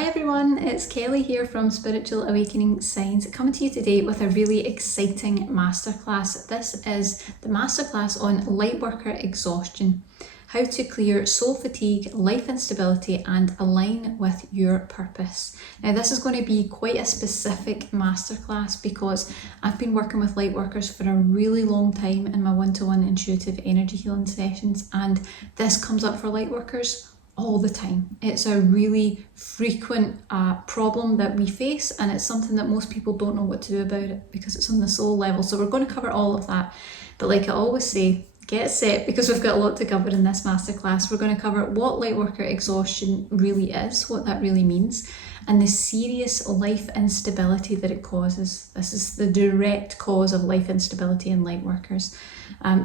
Hi everyone, it's Kelly here from Spiritual Awakening Signs, coming to you today with a really exciting masterclass. This is the masterclass on Lightworker Exhaustion, how to clear soul fatigue, life instability and align with your purpose. Now this is going to be quite a specific masterclass because I've been working with Lightworkers for a really long time in my one-to-one intuitive energy healing sessions, and this comes up for Lightworkers all the time. It's a really frequent problem that we face, and it's something that most people don't know what to do about it because it's on the soul level. So we're going to cover all of that, but like I always say, get set because we've got a lot to cover in this masterclass. We're going to cover what Lightworker Exhaustion really is, what that really means, and the serious life instability that it causes. This is the direct cause of life instability in Lightworkers.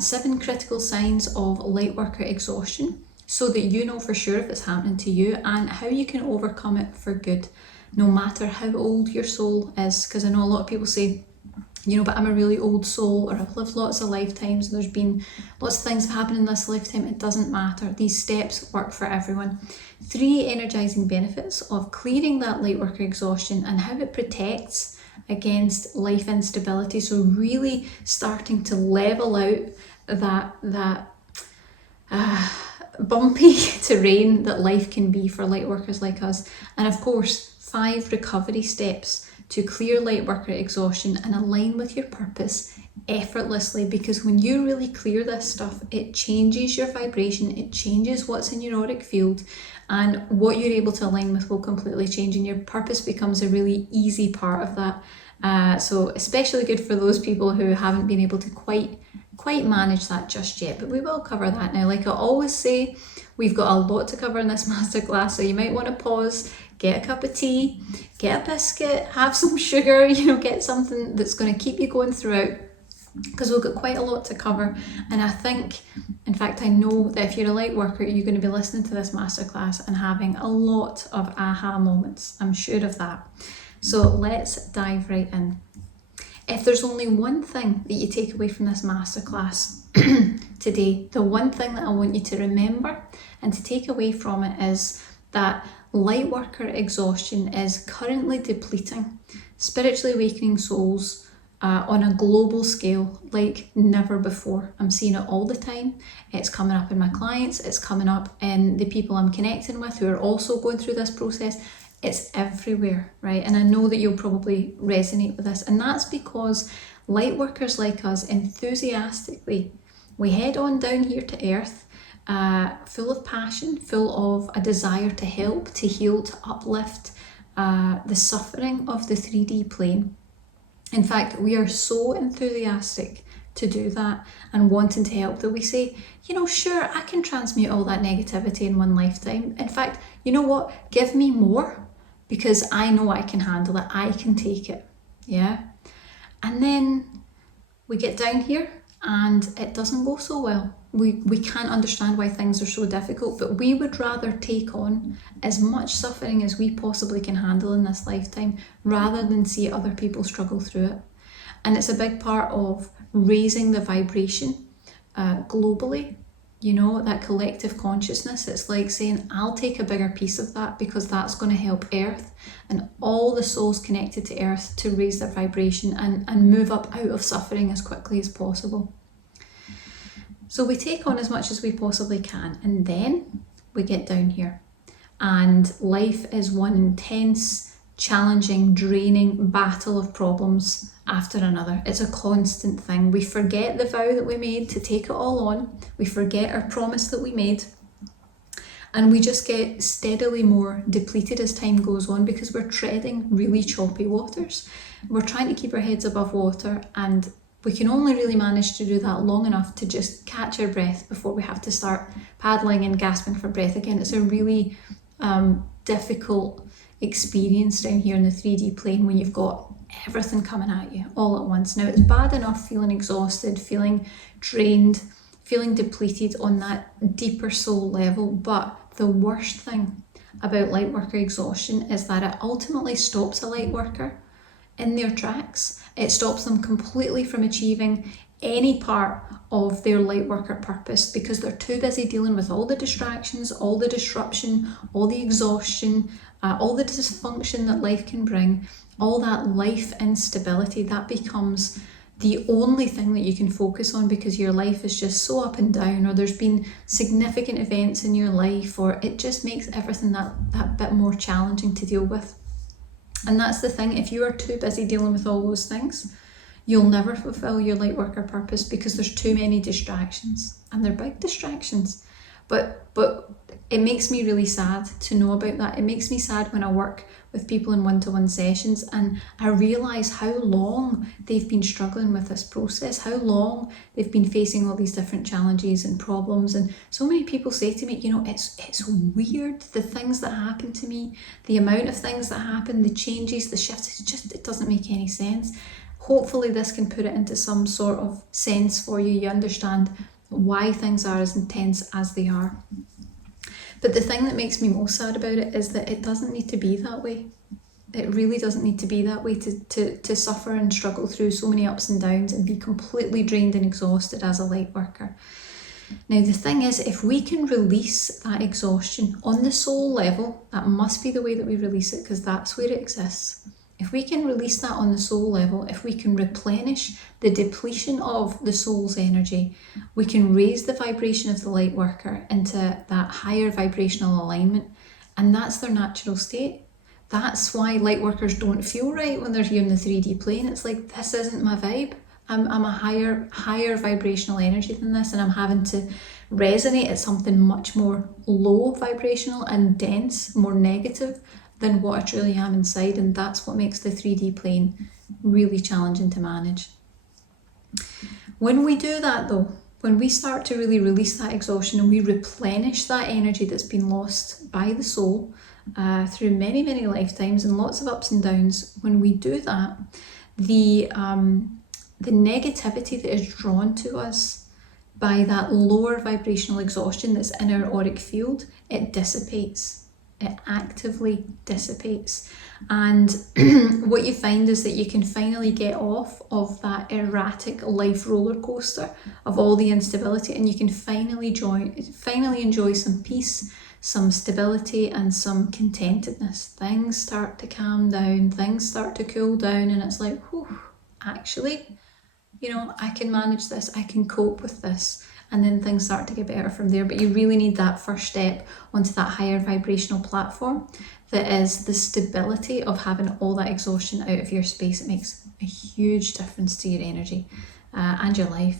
7 critical signs of Lightworker Exhaustion, so that you know for sure if it's happening to you and how you can overcome it for good, no matter how old your soul is. Because I know a lot of people say, you know, but I'm a really old soul, or I've lived lots of lifetimes, there's been lots of things that happen in this lifetime. It doesn't matter. These steps work for everyone. 3 energizing benefits of clearing that Lightworker exhaustion and how it protects against life instability. So really starting to level out that bumpy terrain that life can be for Lightworkers like us. And of course, 5 recovery steps to clear Lightworker exhaustion and align with your purpose effortlessly, because when you really clear this stuff, it changes your vibration, it changes what's in your auric field, and what you're able to align with will completely change, and your purpose becomes a really easy part of that. So especially good for those people who haven't been able to quite manage that just yet, but we will cover that now. Like I always say, we've got a lot to cover in this masterclass, so you might want to pause, get a cup of tea, get a biscuit, have some sugar, get something that's going to keep you going throughout, because we've got quite a lot to cover. And I think, in fact, I know that if you're a Lightworker, you're going to be listening to this masterclass and having a lot of aha moments. I'm sure of that. So let's dive right in. If there's only one thing that you take away from this masterclass today, the one thing that I want you to remember and to take away from it is that Lightworker exhaustion is currently depleting spiritually awakening souls on a global scale like never before. I'm seeing it all the time. It's coming up in my clients, it's coming up in the people I'm connecting with who are also going through this process. It's everywhere, right? And I know that you'll probably resonate with this. And that's because Lightworkers like us enthusiastically, we head on down here to earth, full of passion, full of a desire to help, to heal, to uplift the suffering of the 3D plane. In fact, we are so enthusiastic to do that and wanting to help that we say, sure, I can transmute all that negativity in one lifetime. In fact, you know what? Give me more, because I know I can handle it. I can take it. Yeah. And then we get down here and it doesn't go so well. We can't understand why things are so difficult, but we would rather take on as much suffering as we possibly can handle in this lifetime rather than see other people struggle through it. And it's a big part of raising the vibration globally, that collective consciousness. It's like saying, I'll take a bigger piece of that because that's going to help Earth and all the souls connected to Earth to raise their vibration and move up out of suffering as quickly as possible. So we take on as much as we possibly can, and then we get down here. And life is one intense, challenging, draining battle of problems after another. It's a constant thing. We forget the vow that we made to take it all on. We forget our promise that we made. And we just get steadily more depleted as time goes on because we're treading really choppy waters. We're trying to keep our heads above water, and we can only really manage to do that long enough to just catch our breath before we have to start paddling and gasping for breath again. It's a really difficult experience down here in the 3D plane when you've got everything coming at you all at once. Now, it's bad enough feeling exhausted, feeling drained, feeling depleted on that deeper soul level, but the worst thing about Lightworker exhaustion is that it ultimately stops a Lightworker in their tracks. It stops them completely from achieving any part of their Lightworker purpose because they're too busy dealing with all the distractions, all the disruption, all the exhaustion, all the dysfunction that life can bring, all that life instability, that becomes the only thing that you can focus on because your life is just so up and down, or there's been significant events in your life, or it just makes everything that bit more challenging to deal with. And that's the thing, if you are too busy dealing with all those things, you'll never fulfill your Lightworker purpose because there's too many distractions, and they're big distractions. But it makes me really sad to know about that. It makes me sad when I work with people in one-to-one sessions and I realise how long they've been struggling with this process, how long they've been facing all these different challenges and problems. And so many people say to me, it's weird, the things that happen to me, the amount of things that happen, the changes, the shifts, it doesn't make any sense. Hopefully this can put it into some sort of sense for you. You understand why things are as intense as they are. But the thing that makes me most sad about it is that it doesn't need to be that way. It really doesn't need to be that way to suffer and struggle through so many ups and downs and be completely drained and exhausted as a light worker. Now the thing is, if we can release that exhaustion on the soul level, that must be the way that we release it, because that's where it exists. If we can release that on the soul level, if we can replenish the depletion of the soul's energy, we can raise the vibration of the light worker into that higher vibrational alignment, and that's their natural state. That's why light workers don't feel right when they're here in the 3D plane. It's like, this isn't my vibe. I'm a higher vibrational energy than this, and I'm having to resonate at something much more low vibrational and dense, more negative than what I truly am inside, and that's what makes the 3D plane really challenging to manage. When we do that though, when we start to really release that exhaustion and we replenish that energy that's been lost by the soul through many, many lifetimes and lots of ups and downs, when we do that, the negativity that is drawn to us by that lower vibrational exhaustion that's in our auric field, it dissipates. It actively dissipates, and what you find is that you can finally get off of that erratic life roller coaster of all the instability, and you can finally enjoy some peace, some stability, and some contentedness. Things start to calm down, things start to cool down, and it's like, whew, actually, I can manage this, I can cope with this. And then things start to get better from there. But you really need that first step onto that higher vibrational platform that is the stability of having all that exhaustion out of your space. It makes a huge difference to your energy and your life.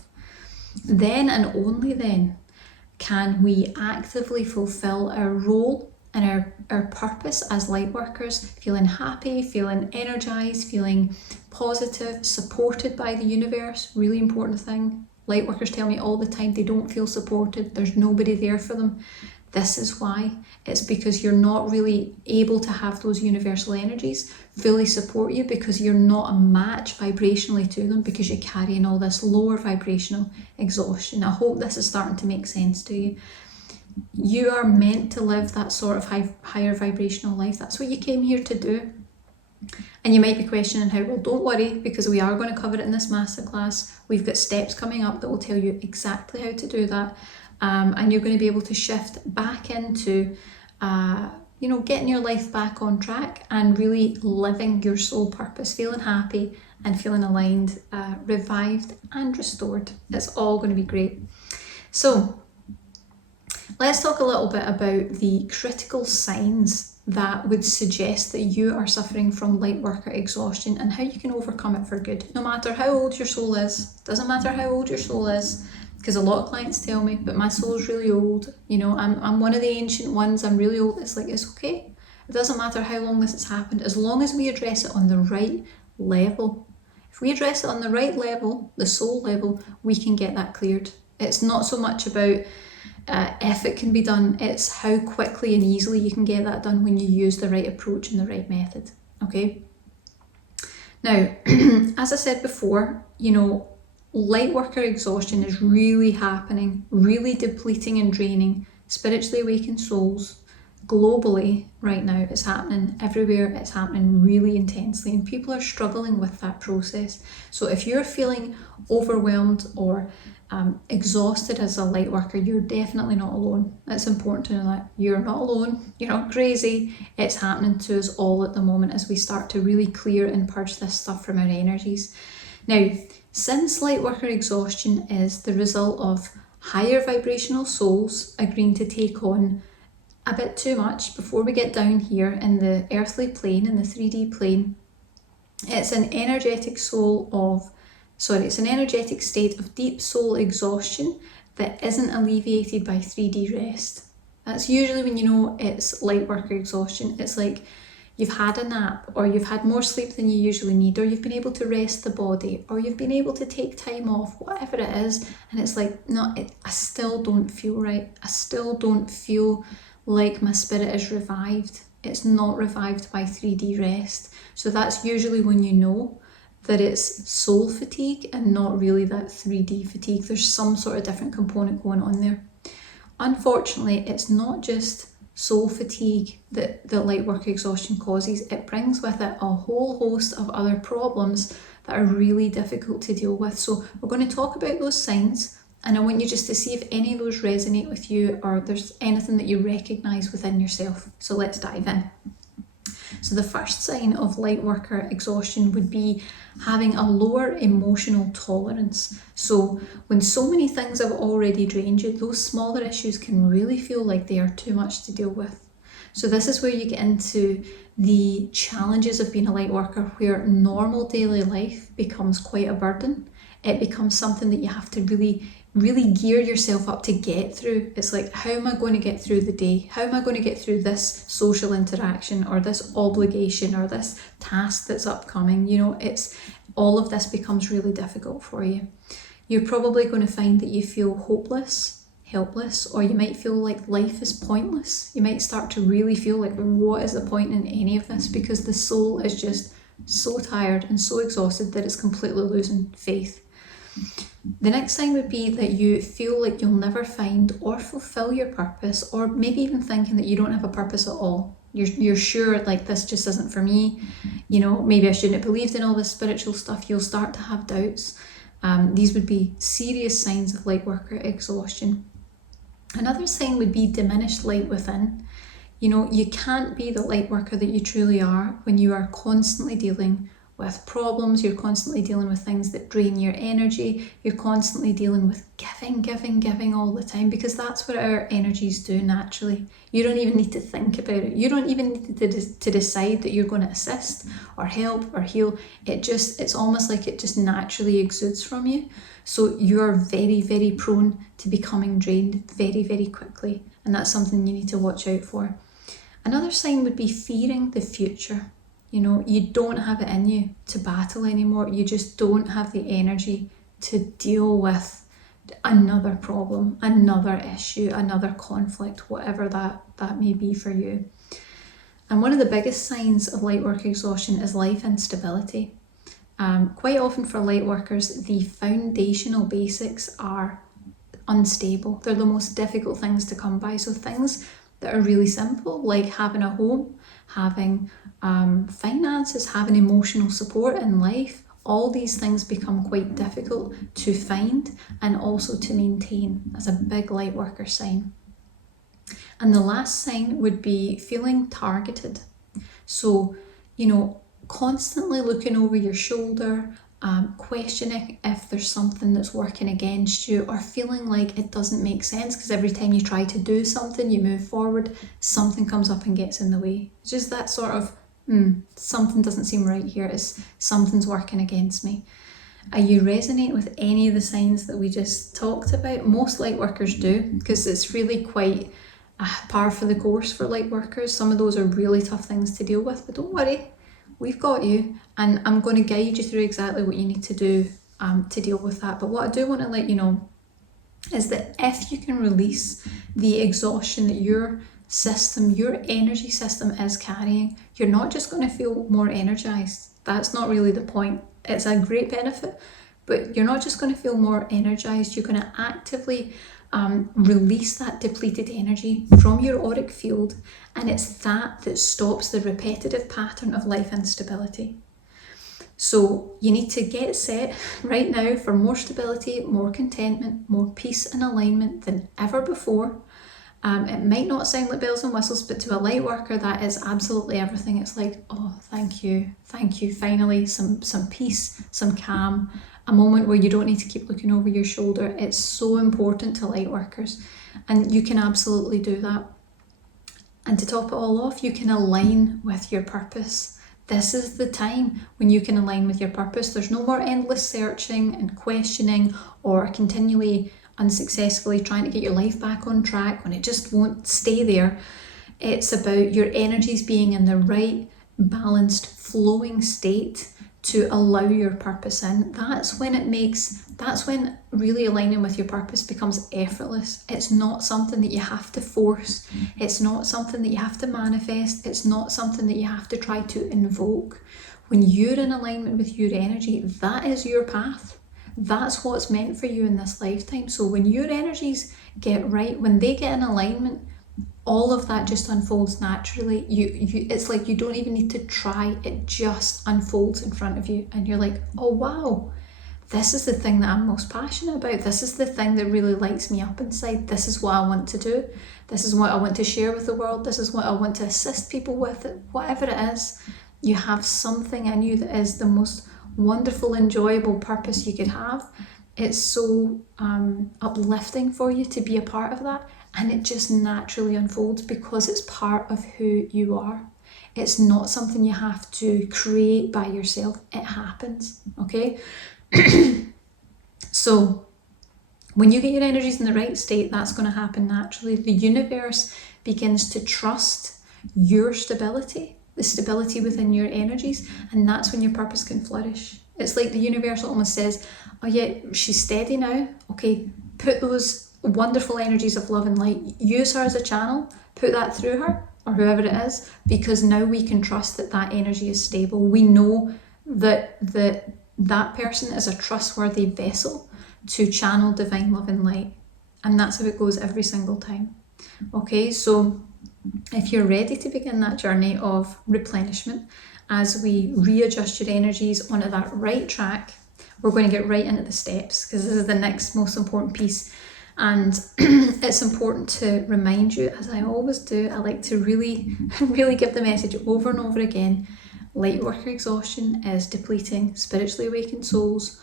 Then and only then can we actively fulfill our role and our purpose as light workers, feeling happy, feeling energized, feeling positive, supported by the universe. Really important thing. Light workers tell me all the time they don't feel supported, there's nobody there for them. This is why. It's because you're not really able to have those universal energies fully support you, because you're not a match vibrationally to them, because you're carrying all this lower vibrational exhaustion. I hope this is starting to make sense to you. You are meant to live that sort of higher vibrational life. That's what you came here to do. And you might be questioning how. Well, don't worry, because we are going to cover it in this masterclass. We've got steps coming up that will tell you exactly how to do that, and you're going to be able to shift back into getting your life back on track and really living your soul purpose, feeling happy and feeling aligned, revived and restored. It's all going to be great. So let's talk a little bit about the critical signs that would suggest that you are suffering from Lightworker exhaustion and how you can overcome it for good. No matter how old your soul is, doesn't matter how old your soul is, because a lot of clients tell me, but my soul's really old, I'm one of the ancient ones, I'm really old. It's like, it's okay. It doesn't matter how long this has happened, as long as we address it on the right level. If we address it on the right level, the soul level, we can get that cleared. It's not so much about if it can be done, it's how quickly and easily you can get that done when you use the right approach and the right method. Okay. Now, as I said before, Lightworker exhaustion is really happening, really depleting and draining spiritually awakened souls globally right now. It's happening everywhere. It's happening really intensely, and people are struggling with that process. So if you're feeling overwhelmed or exhausted as a light worker, you're definitely not alone. It's important to know that you're not alone, you're not crazy. It's happening to us all at the moment as we start to really clear and purge this stuff from our energies. Now, since Lightworker Exhaustion is the result of higher vibrational souls agreeing to take on a bit too much before we get down here in the earthly plane, in the 3D plane, it's an energetic state of deep soul exhaustion that isn't alleviated by 3D rest. That's usually when you know it's Lightworker exhaustion. It's like you've had a nap, or you've had more sleep than you usually need, or you've been able to rest the body, or you've been able to take time off, whatever it is, and it's like, no, I still don't feel right. I still don't feel like my spirit is revived. It's not revived by 3D rest. So that's usually when you know that it's soul fatigue and not really that 3D fatigue. There's some sort of different component going on there. Unfortunately, it's not just soul fatigue that Lightworker exhaustion causes. It brings with it a whole host of other problems that are really difficult to deal with. So we're going to talk about those signs, and I want you just to see if any of those resonate with you, or there's anything that you recognise within yourself. So let's dive in. So the first sign of Lightworker exhaustion would be having a lower emotional tolerance. So when so many things have already drained you, those smaller issues can really feel like they are too much to deal with. So this is where you get into the challenges of being a Lightworker, where normal daily life becomes quite a burden. It becomes something that you have to really gear yourself up to get through. It's like, how am I going to get through the day? How am I going to get through this social interaction, or this obligation, or this task that's upcoming? You know, it's all of this becomes really difficult for you. You're probably going to find that you feel hopeless, helpless, or you might feel like life is pointless. You might start to really feel like, what is the point in any of this? Because the soul is just so tired and so exhausted that it's completely losing faith. The next sign would be that you feel like you'll never find or fulfill your purpose, or maybe even thinking that you don't have a purpose at all. You're sure, like, this just isn't for me. You know, maybe I shouldn't have believed in all this spiritual stuff. You'll start to have doubts. These would be serious signs of Lightworker exhaustion. Another sign would be diminished light within. You know, you can't be the Lightworker that you truly are when you are constantly dealing with problems, you're constantly dealing with things that drain your energy, you're constantly dealing with giving all the time, because that's what our energies do naturally. You don't even need to think about it. You don't even need to decide that you're going to assist or help or heal. It's almost like it just naturally exudes from you. So you're very, very prone to becoming drained very, very quickly. And that's something you need to watch out for. Another sign would be fearing the future. You know, you don't have it in you to battle anymore. You just don't have the energy to deal with another problem, another issue, another conflict, whatever that may be for you. And one of the biggest signs of Lightworker exhaustion is life instability. Quite often for Lightworkers, the foundational basics are unstable. They're the most difficult things to come by. So things that are really simple, like having a home, having finances, having emotional support in life, all these things become quite difficult to find and also to maintain. That's a big Lightworker sign. And the last sign would be feeling targeted. So, you know, constantly looking over your shoulder, questioning if there's something that's working against you, or feeling like it doesn't make sense because every time you try to do something, you move forward, something comes up and gets in the way. It's just that sort of, something doesn't seem right here. Something's working against me. Are you resonate with any of the signs that we just talked about? Most Lightworkers do, because it's really quite par for the course for Lightworkers. Some of those are really tough things to deal with, but don't worry. We've got you, and I'm going to guide you through exactly what you need to do to deal with that. But what I do want to let you know is that if you can release the exhaustion that your system, your energy system is carrying, you're not just going to feel more energized. That's not really the point. It's a great benefit, but you're not just going to feel more energized. You're going to actively release that depleted energy from your auric field, and it's that stops the repetitive pattern of life instability. So you need to get set right now for more stability, more contentment, more peace and alignment than ever before. It might not sound like bells and whistles, but to a light worker, that is absolutely everything. It's like, oh, thank you, finally, some peace, some calm, a moment where you don't need to keep looking over your shoulder. It's so important to light workers, and you can absolutely do that. And to top it all off, you can align with your purpose. This is the time when you can align with your purpose. There's no more endless searching and questioning or continually unsuccessfully trying to get your life back on track when it just won't stay there. It's about your energies being in the right, balanced, flowing state to allow your purpose in. That's when really aligning with your purpose becomes effortless. It's not something that you have to force. It's not something that you have to manifest. It's not something that you have to try to invoke. When you're in alignment with your energy, that is your path. That's what's meant for you in this lifetime. So when your energies get right, when they get in alignment, all of that just unfolds naturally. It's like you don't even need to try. It just unfolds in front of you, and you're like, oh wow, this is the thing that I'm most passionate about. This is the thing that really lights me up inside. This is what I want to do. This is what I want to share with the world. This is what I want to assist people with. Whatever it is, you have something in you that is the most wonderful, enjoyable purpose you could have. It's so uplifting for you to be a part of that, and it just naturally unfolds because it's part of who you are. It's not something you have to create by yourself. It happens, okay? So when you get your energies in the right state, that's going to happen naturally. The universe begins to trust your stability, the stability within your energies, and that's when your purpose can flourish. It's like the universe almost says, oh yeah, she's steady now, okay, put those wonderful energies of love and light, use her as a channel, put that through her, or whoever it is, because now we can trust that that energy is stable. We know that that person is a trustworthy vessel to channel divine love and light, and that's how it goes every single time. Okay, so if you're ready to begin that journey of replenishment, as we readjust your energies onto that right track, we're going to get right into the steps, because this is the next most important piece. And it's important to remind you, as I always do, I like to really give the message over and over again. Lightworker exhaustion is depleting spiritually awakened souls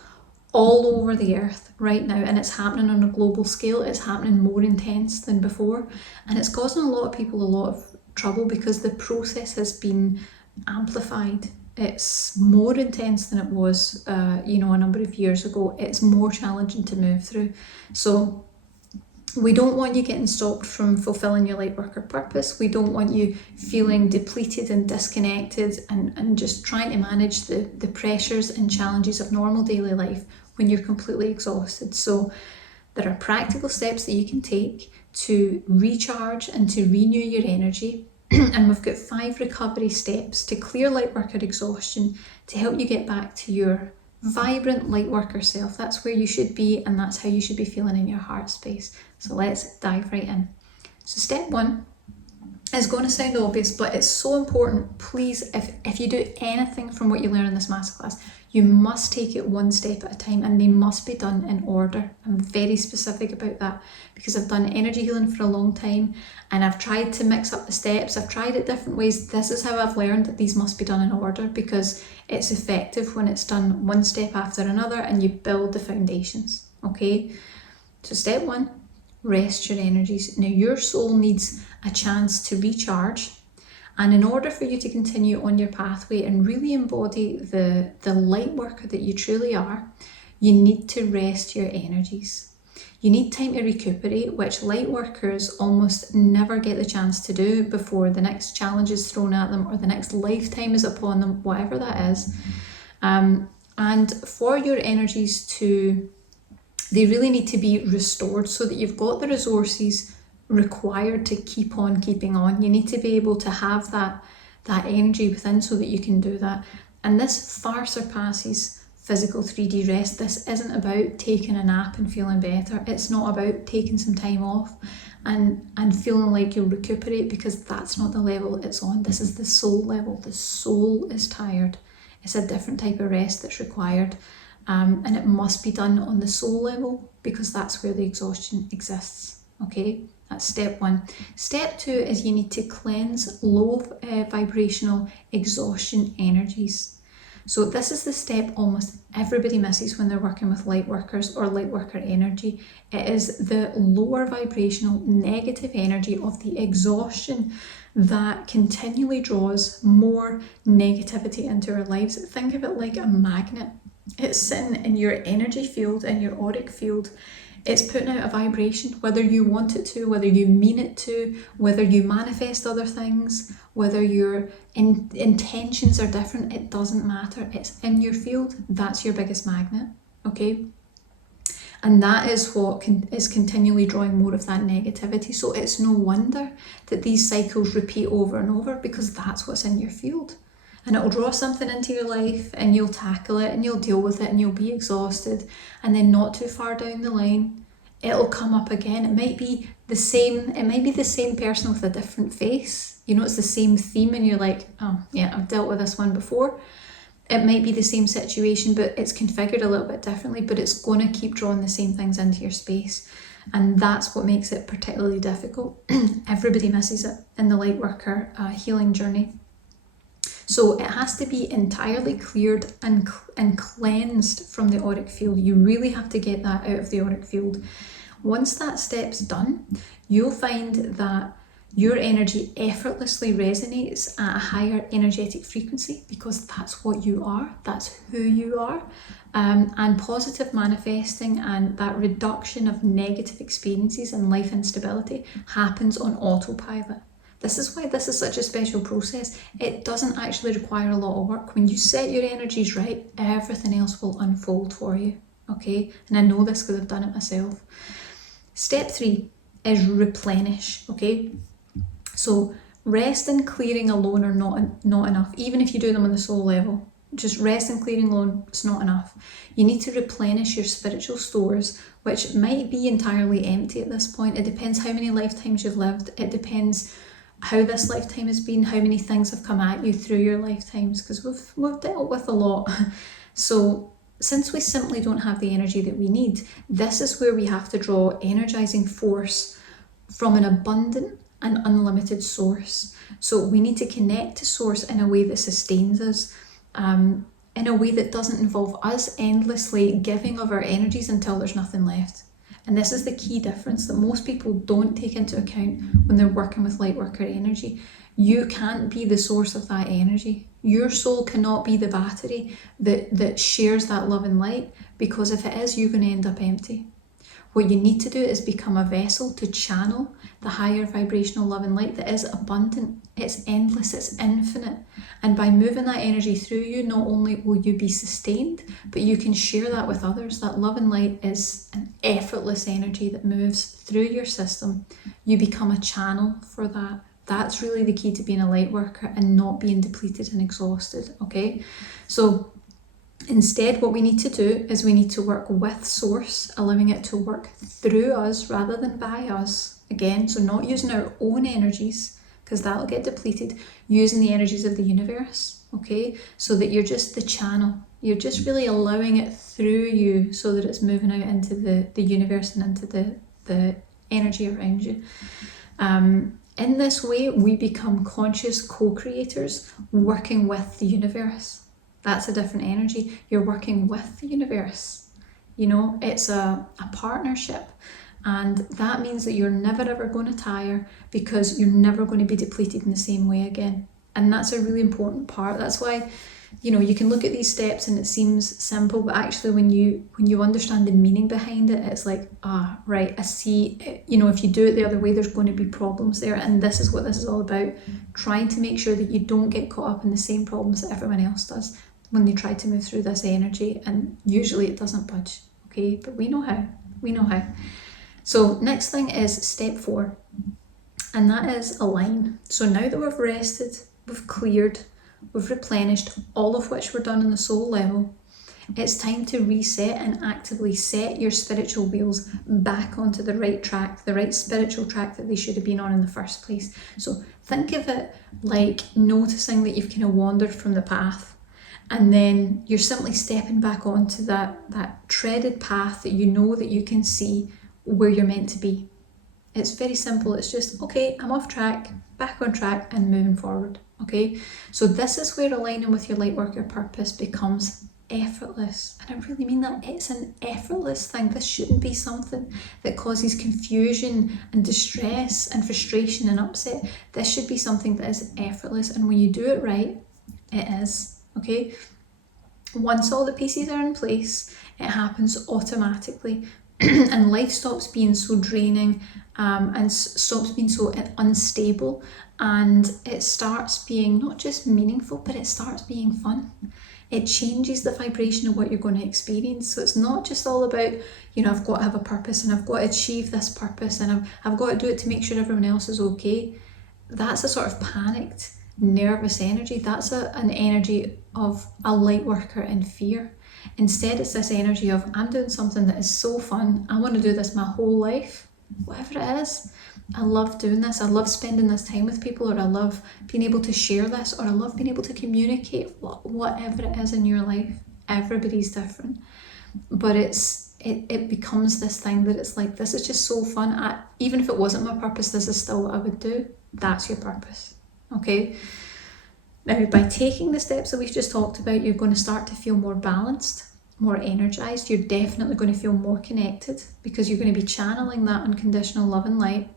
all over the earth right now, and it's happening on a global scale. It's happening more intense than before, and it's causing a lot of people a lot of trouble because the process has been amplified. It's more intense than it was a number of years ago. It's more challenging to move through. So we don't want you getting stopped from fulfilling your Lightworker purpose. We don't want you feeling depleted and disconnected and just trying to manage the pressures and challenges of normal daily life when you're completely exhausted. So there are practical steps that you can take to recharge and to renew your energy. And we've got 5 recovery steps to clear Lightworker exhaustion to help you get back to your vibrant Lightworker self. That's where you should be, and that's how you should be feeling in your heart space. So let's dive right in. So step 1 is going to sound obvious, but it's so important. Please, if you do anything from what you learn in this masterclass, you must take it one step at a time, and they must be done in order. I'm very specific about that because I've done energy healing for a long time, and I've tried to mix up the steps. I've tried it different ways. This is how I've learned that these must be done in order, because it's effective when it's done one step after another and you build the foundations. Okay, so step 1, rest your energies. Now your soul needs a chance to recharge, and in order for you to continue on your pathway and really embody the light worker that you truly are, you need to rest your energies. You need time to recuperate, which light workers almost never get the chance to do before the next challenge is thrown at them or the next lifetime is upon them, whatever that is. And for your energies they really need to be restored so that you've got the resources required to keep on keeping on. You need to be able to have that energy within so that you can do that. And this far surpasses physical 3D rest. This isn't about taking a nap and feeling better. It's not about taking some time off and feeling like you'll recuperate, because that's not the level it's on. This is the soul level. The soul is tired. It's a different type of rest that's required, and it must be done on the soul level, because that's where the exhaustion exists. Okay, that's step 1. Step 2 is you need to cleanse low vibrational exhaustion energies. So this is the step almost everybody misses when they're working with light workers or light worker energy. It is the lower vibrational negative energy of the exhaustion that continually draws more negativity into our lives. Think of it like a magnet. It's sitting in your energy field, in your auric field. It's putting out a vibration, whether you want it to, whether you mean it to, whether you manifest other things, whether your intentions are different, it doesn't matter. It's in your field. That's your biggest magnet, okay? And that is what is continually drawing more of that negativity. So it's no wonder that these cycles repeat over and over, because that's what's in your field. And it'll draw something into your life, and you'll tackle it, and you'll deal with it, and you'll be exhausted. And then not too far down the line, it'll come up again. It might be the same person with a different face. You know, it's the same theme, and you're like, oh yeah, I've dealt with this one before. It might be the same situation, but it's configured a little bit differently, but it's going to keep drawing the same things into your space. And that's what makes it particularly difficult. Everybody misses it in the Lightworker healing journey. So it has to be entirely cleared and cleansed from the auric field. You really have to get that out of the auric field. Once that step's done, you'll find that your energy effortlessly resonates at a higher energetic frequency, because that's what you are, that's who you are. And positive manifesting and that reduction of negative experiences and life instability happens on autopilot. This is why this is such a special process. It doesn't actually require a lot of work. When you set your energies right, everything else will unfold for you, okay? And I know this because I've done it myself. Step 3 is replenish, okay? So rest and clearing alone are not enough, even if you do them on the soul level. Just rest and clearing alone, it's not enough. You need to replenish your spiritual stores, which might be entirely empty at this point. It depends how many lifetimes you've lived. It depends how this lifetime has been, how many things have come at you through your lifetimes, because we've dealt with a lot. So since we simply don't have the energy that we need, this is where we have to draw energizing force from an abundant and unlimited source. So we need to connect to source in a way that sustains us, in a way that doesn't involve us endlessly giving of our energies until there's nothing left. And this is the key difference that most people don't take into account when they're working with Lightworker energy. You can't be the source of that energy. Your soul cannot be the battery that shares that love and light, because if it is, you're going to end up empty. What you need to do is become a vessel to channel the higher vibrational love and light that is abundant, it's endless, it's infinite. And by moving that energy through you, not only will you be sustained, but you can share that with others. That love and light is an effortless energy that moves through your system. You become a channel for that. That's really the key to being a light worker and not being depleted and exhausted, okay? So instead, what we need to do is we need to work with source, allowing it to work through us rather than by us. Again, so not using our own energies, because that'll get depleted, using the energies of the universe, okay? So that you're just the channel. You're just really allowing it through you so that it's moving out into the universe and into the energy around you. In this way, we become conscious co-creators working with the universe. That's a different energy. You're working with the universe. You know, it's a partnership. And that means that you're never ever going to tire, because you're never going to be depleted in the same way again. And that's a really important part. That's why, you know, you can look at these steps and it seems simple, but actually when you understand the meaning behind it, it's like, right, I see, you know, if you do it the other way, there's going to be problems there. And this is what this is all about, trying to make sure that you don't get caught up in the same problems that everyone else does when they try to move through this energy. And usually it doesn't budge, okay? But we know how. So next thing is step 4, and that is align. So now that we've rested, we've cleared, we've replenished, all of which were done on the soul level, it's time to reset and actively set your spiritual wheels back onto the right track, the right spiritual track that they should have been on in the first place. So think of it like noticing that you've kind of wandered from the path, And then you're simply stepping back onto that treaded path that you know that you can see where you're meant to be. It's very simple. It's just, okay, I'm off track, back on track, and moving forward. Okay, so this is where aligning with your Lightworker purpose becomes effortless. And I really mean that. It's an effortless thing. This shouldn't be something that causes confusion and distress and frustration and upset. This should be something that is effortless. And when you do it right, it is. Okay, once all the pieces are in place, it happens automatically. And life stops being so draining and stops being so unstable, and it starts being not just meaningful, but it starts being fun. It changes the vibration of what you're going to experience. So it's not just all about, I've got to have a purpose and I've got to achieve this purpose and I've got to do it to make sure everyone else is okay. That's a sort of panicked, nervous energy. That's an energy of a light worker in fear. Instead, it's this energy of, I'm doing something that is so fun. I want to do this my whole life, whatever it is. I love doing this. I love spending this time with people, or I love being able to share this, or I love being able to communicate whatever it is in your life. Everybody's different. But it becomes this thing that it's like, this is just so fun. Even if it wasn't my purpose, this is still what I would do. That's your purpose. Okay? Now, by taking the steps that we've just talked about, you're going to start to feel more balanced, more energized. You're definitely going to feel more connected because you're going to be channeling that unconditional love and light.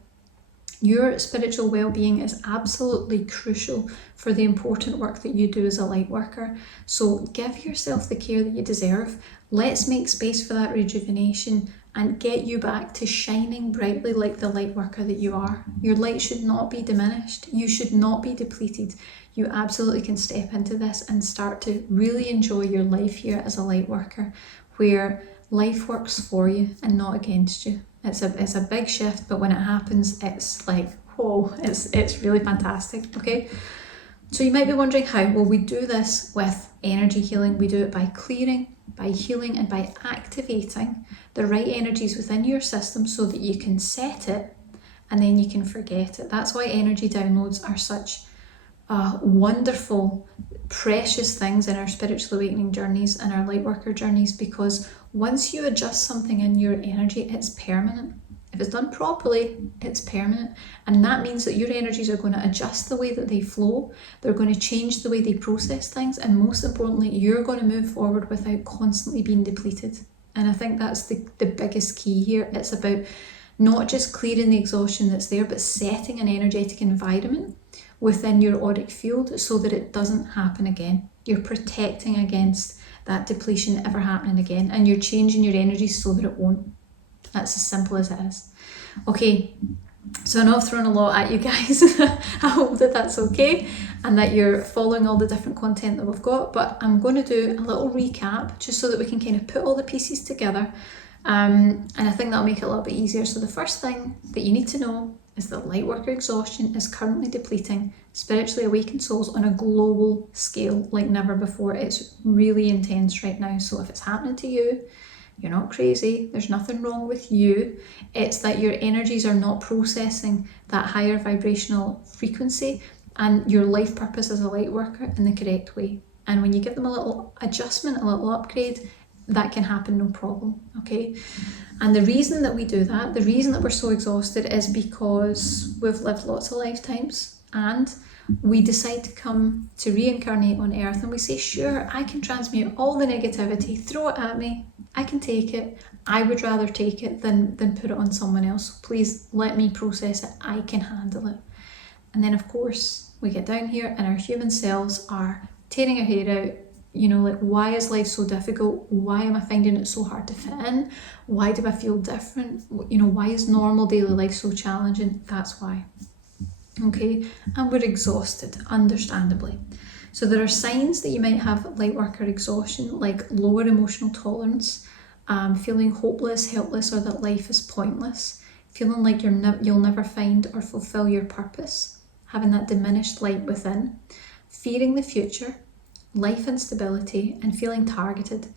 Your spiritual well-being is absolutely crucial for the important work that you do as a light worker. So give yourself the care that you deserve. Let's make space for that rejuvenation and get you back to shining brightly like the light worker that you are. Your light should not be diminished. You should not be depleted. You absolutely can step into this and start to really enjoy your life here as a light worker, where life works for you and not against you. It's a big shift, but when it happens, it's like, whoa, it's really fantastic. Okay, so you might be wondering how. Well, we do this with energy healing. We do it by clearing, by healing, and by activating the right energies within your system so that you can set it and then you can forget it. That's why energy downloads are such wonderful, precious things in our spiritual awakening journeys and our lightworker journeys, because once you adjust something in your energy, it's permanent. If it's done properly, it's permanent. And that means that your energies are going to adjust the way that they flow. They're going to change the way they process things. And most importantly, you're going to move forward without constantly being depleted. And I think that's the biggest key here. It's about not just clearing the exhaustion that's there, but setting an energetic environment within your auric field so that it doesn't happen again. You're protecting against that depletion ever happening again, and you're changing your energies so that it won't. That's as simple as it is. Okay, so I know I've thrown a lot at you guys. I hope that that's okay and that you're following all the different content that we've got, but I'm going to do a little recap just so that we can kind of put all the pieces together, and I think that'll make it a little bit easier. So the first thing that you need to know is that Lightworker Exhaustion is currently depleting spiritually awakened souls on a global scale like never before. It's really intense right now. So if it's happening to you, you're not crazy. There's nothing wrong with you. It's that your energies are not processing that higher vibrational frequency and your life purpose as a light worker in the correct way. And when you give them a little adjustment, a little upgrade, that can happen no problem, okay? And the reason that we do that, the reason that we're so exhausted, is because we've lived lots of lifetimes and we decide to come to reincarnate on earth, and we say, sure, I can transmute all the negativity, throw it at me, I can take it. I would rather take it than put it on someone else. Please let me process it, I can handle it. And then of course we get down here and our human selves are tearing our hair out. Like, why is life so difficult? Why am I finding it so hard to fit in? Why do I feel different? Why is normal daily life so challenging? That's why. Okay, and we're exhausted, understandably. So there are signs that you might have Lightworker exhaustion, like lower emotional tolerance, feeling hopeless, helpless, or that life is pointless, feeling like you'll never find or fulfill your purpose, having that diminished light within, fearing the future, life instability, and feeling targeted.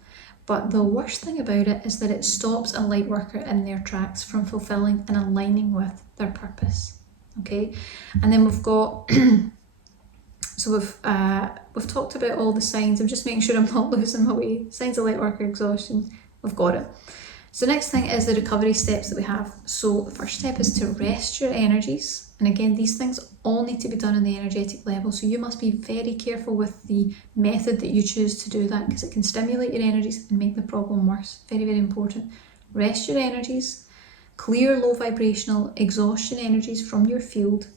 But the worst thing about it is that it stops a light worker in their tracks from fulfilling and aligning with their purpose. Okay, and then we've got So we've talked about all the signs. I'm just making sure I'm not losing my way. Signs of Lightworker exhaustion. We've got it. So next thing is the recovery steps that we have. So the first step is to rest your energies. And again, these things all need to be done on the energetic level. So you must be very careful with the method that you choose to do that, because it can stimulate your energies and make the problem worse. Very, very important. Rest your energies. Clear low vibrational exhaustion energies from your field.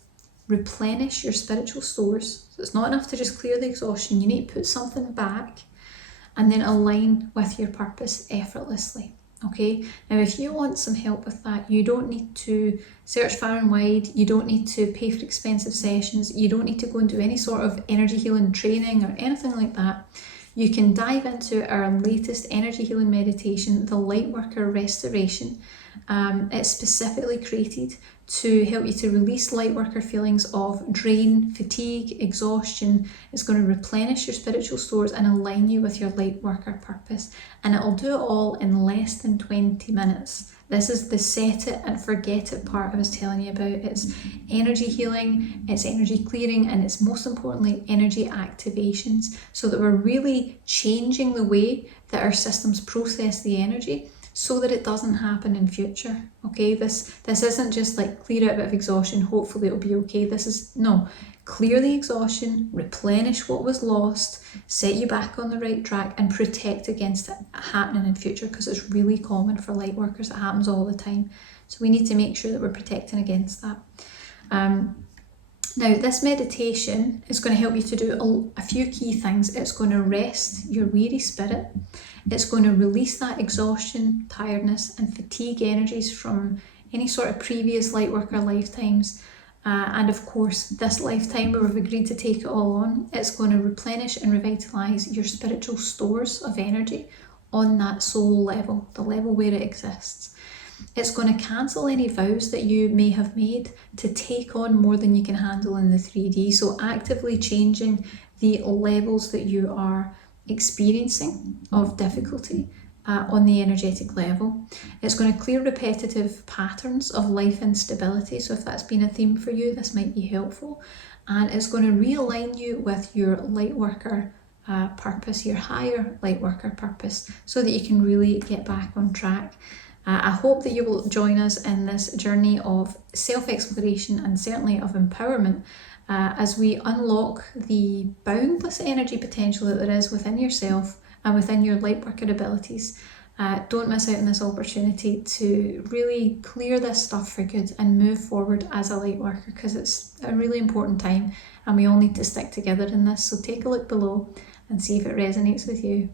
Replenish your spiritual stores. So it's not enough to just clear the exhaustion. You need to put something back and then align with your purpose effortlessly. Okay, now if you want some help with that, you don't need to search far and wide, you don't need to pay for expensive sessions, you don't need to go and do any sort of energy healing training or anything like that. You can dive into our latest energy healing meditation, the Lightworker Restoration. It's specifically created to help you to release Lightworker feelings of drain, fatigue, exhaustion. It's going to replenish your spiritual stores and align you with your Lightworker purpose. And it'll do it all in less than 20 minutes. This is the set it and forget it part I was telling you about. It's energy healing, it's energy clearing, and it's most importantly energy activations, so that we're really changing the way that our systems process the energy so that it doesn't happen in future. Okay, this isn't just like clear out a bit of exhaustion, hopefully it'll be okay. This is, no, clear the exhaustion, replenish what was lost, set you back on the right track, and protect against it happening in future, because it's really common for light workers. It happens all the time. So we need to make sure that we're protecting against that. Now, this meditation is going to help you to do a few key things. It's going to rest your weary spirit. It's going to release that exhaustion, tiredness, and fatigue energies from any sort of previous Lightworker lifetimes. And of course, this lifetime where we've agreed to take it all on, it's going to replenish and revitalise your spiritual stores of energy on that soul level, the level where it exists. It's going to cancel any vows that you may have made to take on more than you can handle in the 3D. So actively changing the levels that you are experiencing of difficulty on the energetic level. It's going to clear repetitive patterns of life instability. So if that's been a theme for you, this might be helpful. And it's going to realign you with your Lightworker purpose, your higher Lightworker purpose, so that you can really get back on track. I hope that you will join us in this journey of self-exploration and certainly of empowerment as we unlock the boundless energy potential that there is within yourself and within your Lightworker abilities. Don't miss out on this opportunity to really clear this stuff for good and move forward as a Lightworker, because it's a really important time and we all need to stick together in this. So take a look below and see if it resonates with you.